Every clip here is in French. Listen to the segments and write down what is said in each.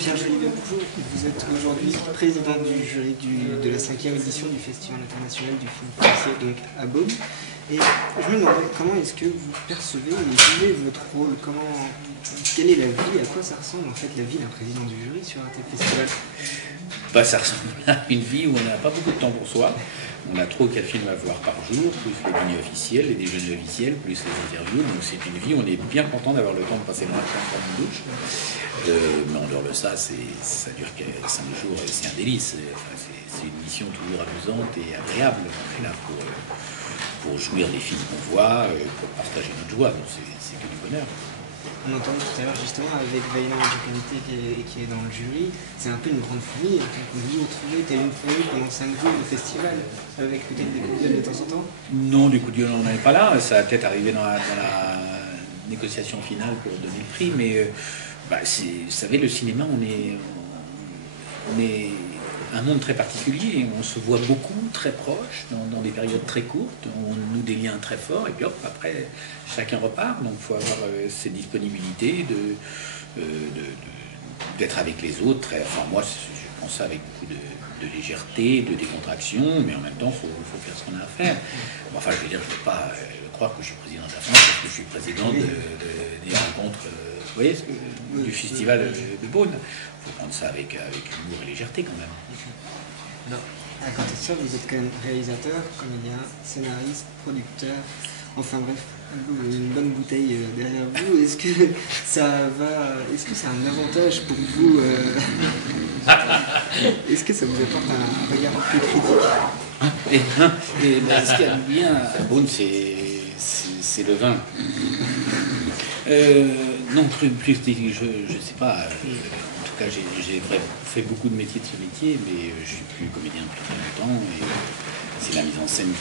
Pierre Jolivet, bonjour. Vous êtes aujourd'hui président du jury de la 5e édition du Festival international du film policier, donc à Beaune. Et je me demandais comment est-ce que vous percevez et vivez votre rôle, quelle est la vie, à quoi ça ressemble en fait la vie d'un président du jury sur un tel festival? Bah, ça ressemble à une vie où on n'a pas beaucoup de temps pour soi. On a 3 ou 4 films à voir par jour, plus les dîners officiels, les déjeuners officiels, plus les interviews. Donc c'est une vie où on est bien content d'avoir le temps de passer dans la chambre prendre une douche. Mais en dehors de ça, ça dure que 5 jours et c'est un délice. Enfin, c'est une mission toujours amusante et agréable. On est là pour jouir des films qu'on voit, pour partager notre joie. Donc c'est que du bonheur. On entend tout à l'heure justement avec Vaïna Adjokalité qui est dans le jury, c'est un peu une grande famille. Vous vous retrouvez telle une famille pendant 5 jours de festival, avec peut-être des coups de gueule de temps en temps? Non, du coup de gueule on n'en est pas là, ça va peut-être arriver dans la négociation finale pour donner le prix, mais vous savez, le cinéma, on est un monde très particulier, on se voit beaucoup, très proche, dans des périodes très courtes, on noue des liens très forts, et puis hop, après, chacun repart, donc il faut avoir cette disponibilité d'être avec les autres. Enfin, moi, je pense ça avec beaucoup de légèreté, de décontraction, mais en même temps, il faut faire ce qu'on a à faire. Enfin, je veux dire, je ne veux pas croire que je suis président de la France, parce que je suis président des rencontres, vous voyez, du festival de Beaune. Il faut prendre ça avec humour et légèreté quand même. Alors, à côté de ça, vous êtes quand même réalisateur, comédien, scénariste, producteur, enfin bref, une bonne bouteille derrière vous. Est-ce que c'est un avantage pour vous Est-ce que ça vous apporte un regard plus critique? Ce qu'il y a de bien à Beaune, c'est le vin. Non, plus je sais pas. En tout cas, j'ai fait beaucoup de métiers de ce métier, mais je suis plus comédien depuis très longtemps et c'est la mise en scène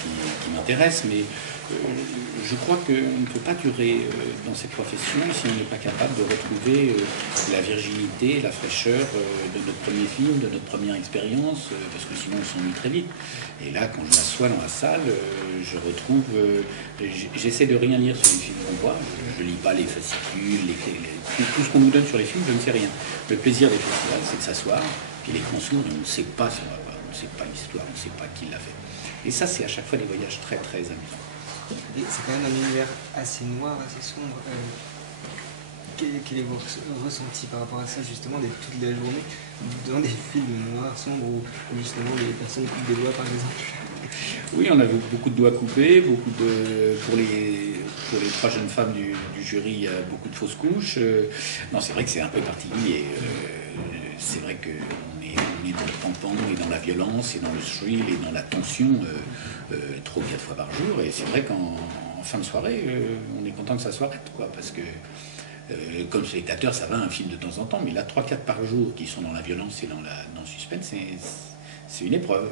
qui m'intéresse. Mais je crois qu'on ne peut pas durer dans cette profession si on n'est pas capable de retrouver la virginité, la fraîcheur de notre premier film, de notre première expérience, parce que sinon on s'ennuie très vite. Et là, quand je m'assois dans la salle, je retrouve... j'essaie de rien lire sur les films qu'on voit. Je ne lis pas les fascicules, tout ce qu'on nous donne sur les films, je ne sais rien. Le plaisir des festivals, c'est de s'asseoir, puis l'écran s'ouvre et on ne sait pas ce qu'on va voir, on ne sait pas l'histoire, on ne sait pas qui l'a fait. Et ça, c'est à chaque fois des voyages très très amusants. Et c'est quand même un univers assez noir, assez sombre. Quel est votre ressenti par rapport à ça, justement, d'être toute la journée dans des films noirs, sombres, où justement les personnes coupent des doigts, par exemple? Oui, on a vu beaucoup de doigts coupés, pour les 3 jeunes femmes du jury, il y a beaucoup de fausses couches. Non, c'est vrai que c'est un peu particulier. C'est vrai qu'on est dans le pampan et dans la violence et dans le thrill et dans la tension 3 ou 4 fois par jour. Et c'est vrai qu'en fin de soirée, on est content que ça s'arrête, quoi, parce que comme spectateur, ça va un film de temps en temps, mais là, 3-4 par jour qui sont dans la violence et dans le suspense, c'est une épreuve.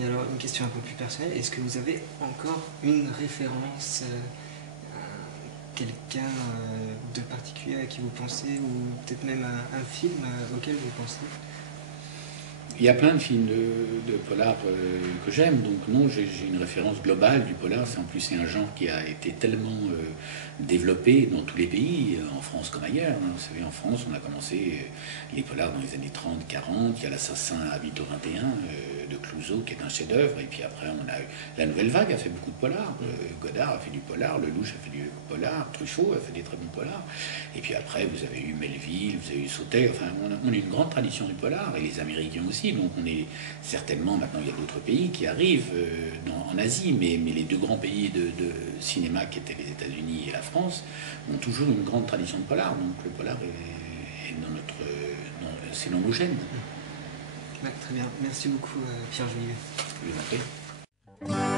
Et alors, une question un peu plus personnelle, est-ce que vous avez encore une référence, quelqu'un de particulier à qui vous pensez, ou peut-être même un film auquel vous pensez? Il y a plein de films de polar que j'aime, donc non, j'ai une référence globale du polar. En plus, c'est un genre qui a été tellement développé dans tous les pays, en France comme ailleurs. Hein. Vous savez, en France, on a commencé les polars dans les années 30-40. Il y a l'Assassin à Vito 21 de Clouzot, qui est un chef-d'œuvre. Et puis après, on a eu la Nouvelle Vague a fait beaucoup de polars. Godard a fait du polar, Lelouch a fait du polar, Truffaut a fait des très bons polars. Et puis après, vous avez eu Melville, vous avez eu Sautet. Enfin, on a une grande tradition du polar, et les Américains aussi. Donc on est certainement, maintenant il y a d'autres pays qui arrivent en Asie, mais les 2 grands pays de cinéma qui étaient les États-Unis et la France ont toujours une grande tradition de polar. Donc le polar c'est dans nos gènes. Ouais, très bien. Merci beaucoup Pierre Jolivet. Je vous en prie.